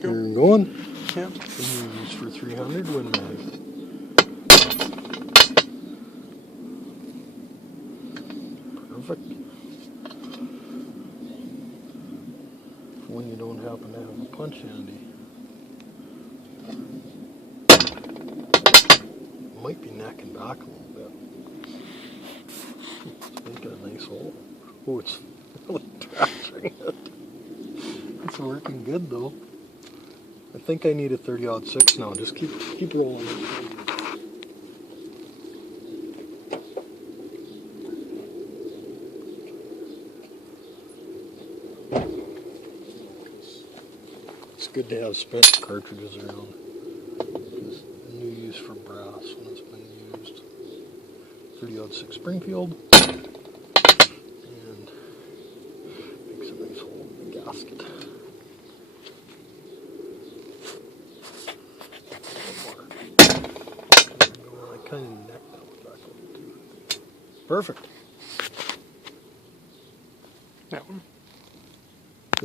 You're going? Yep. Use for 300 when perfect. When you don't happen to have a punch handy. Might be necking back a little bit. It's making a nice hole. Oh, it's really trashing it. It's working good though. I think I need a 30-06 now. Just keep rolling it. It's good to have spent cartridges around. It's new use for brass when it's been used. 30-06 Springfield. And makes a nice hole in the gasket. I kind of necked that one back a little too. Perfect. That one.